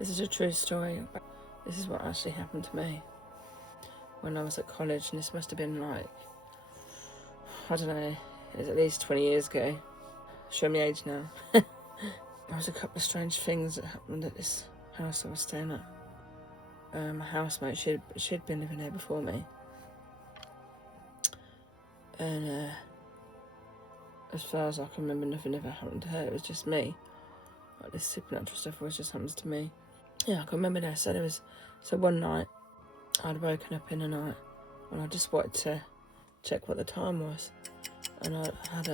This is a true story. This is what actually happened to me when I was at college, and this must have been like, I don't know, it was at least 20 years ago. Show me age now. There was a couple of strange things that happened at this house I was staying at. My housemate, she'd been living there before me. And as far as I can remember, nothing ever happened to her. It was just me. Like, this supernatural stuff always just happens to me. Yeah, I can remember now. So one night, I'd woken up in the night and I just wanted to check what the time was. And I had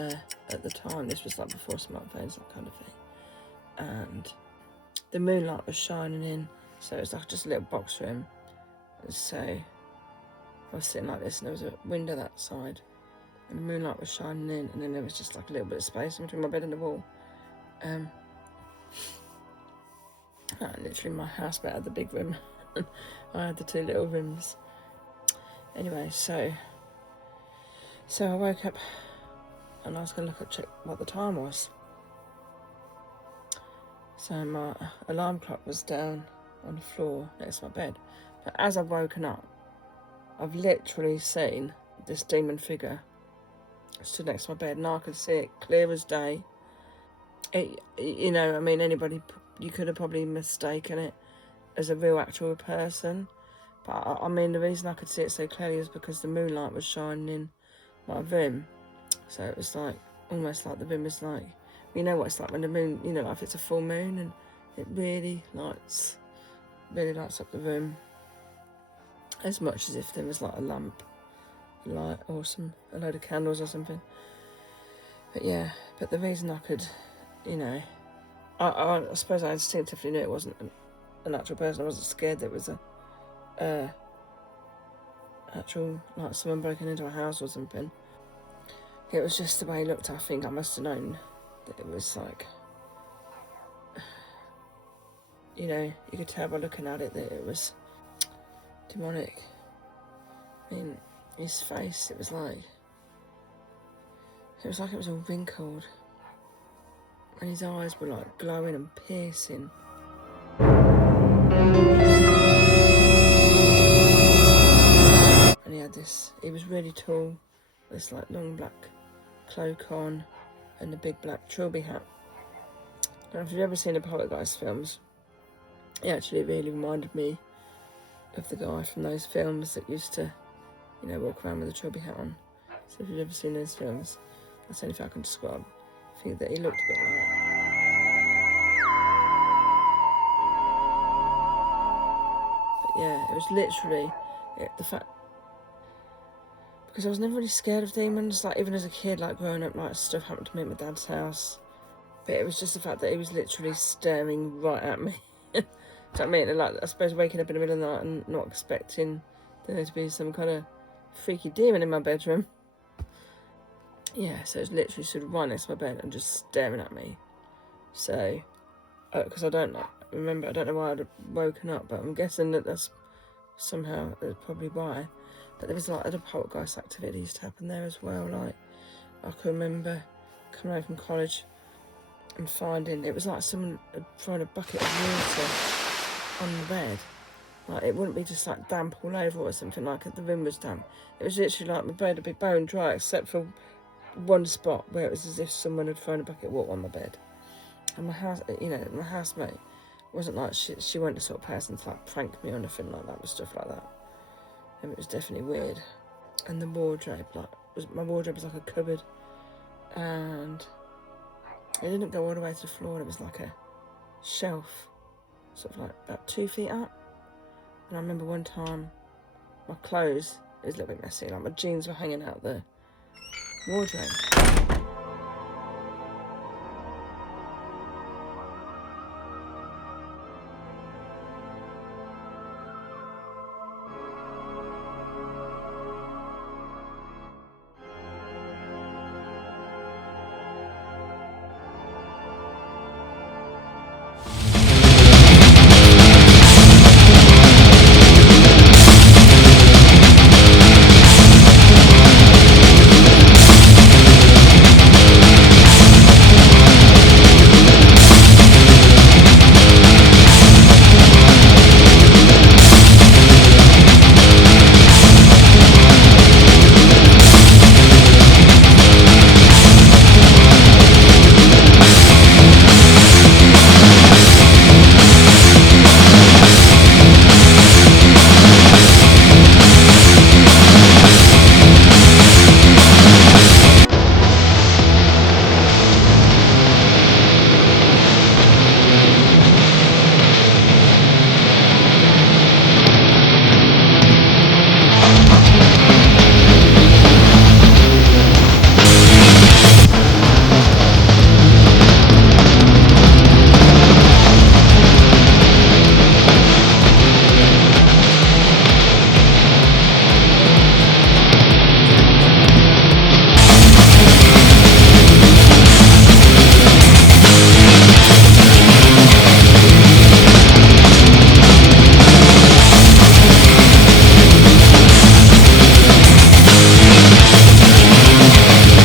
at the time, this was like before smartphones, that kind of thing. And the moonlight was shining in, so it was like just a little box room. And so I was sitting like this, and there was a window that side, and the moonlight was shining in, and then there was just like a little bit of space between my bed and the wall. Literally my housemate had the big room. I had the two little rooms. Anyway, so I woke up and I was going to check what the time was. So my alarm clock was down on the floor next to my bed. But as I've woken up, I've literally seen this demon figure stood next to my bed, and I could see it clear as day. Anybody, you could have probably mistaken it as a real actual person. But the reason I could see it so clearly was because the moonlight was shining in my room. So it was like, almost like the room was like, you know what it's like when the moon, like if it's a full moon and it really lights up the room. As much as if there was like a lamp, a light, or a load of candles or something. But the reason I could, I suppose I instinctively knew it wasn't an actual person. I wasn't scared that it was a actual, like someone broken into a house or something. It was just the way he looked. I think I must have known that it was like, you could tell by looking at it that it was demonic. His face, it was like it was all wrinkled, and his eyes were like glowing and piercing. And he was really tall, this like long black cloak on, and a big black trilby hat. And if you've ever seen the Poltergeist films, he actually really reminded me of the guy from those films that used to, walk around with a trilby hat on. So if you've ever seen those films, that's the only thing I can describe. I think that he looked a bit like. But yeah, it was literally the fact, because I was never really scared of demons. Like even as a kid, like growing up, like stuff happened to me at my dad's house. But it was just the fact that he was literally staring right at me. Do you know what I mean? Like, I suppose waking up in the middle of the night and not expecting there to be some kind of freaky demon in my bedroom. Yeah, so it was literally sort of right next to my bed and just staring at me. So, because I don't know why I'd woken up, but I'm guessing that that's probably why. But there was like other poltergeist activity used to happen there as well. Like, I can remember coming home from college and finding, it was like someone had thrown a bucket of water on the bed. Like, it wouldn't be just like damp all over or something, like the room was damp. It was literally like my bed would be bone dry, except for one spot where it was as if someone had thrown a bucket of water on my bed. And my housemate wasn't like, she wasn't the sort of person to like prank me or anything like that with stuff like that. And it was definitely weird. And the wardrobe, my wardrobe was like a cupboard, and it didn't go all the way to the floor. It was like a shelf, sort of like about 2 feet up. And I remember one time, my clothes, it was a little bit messy, like my jeans were hanging out the wardrobe.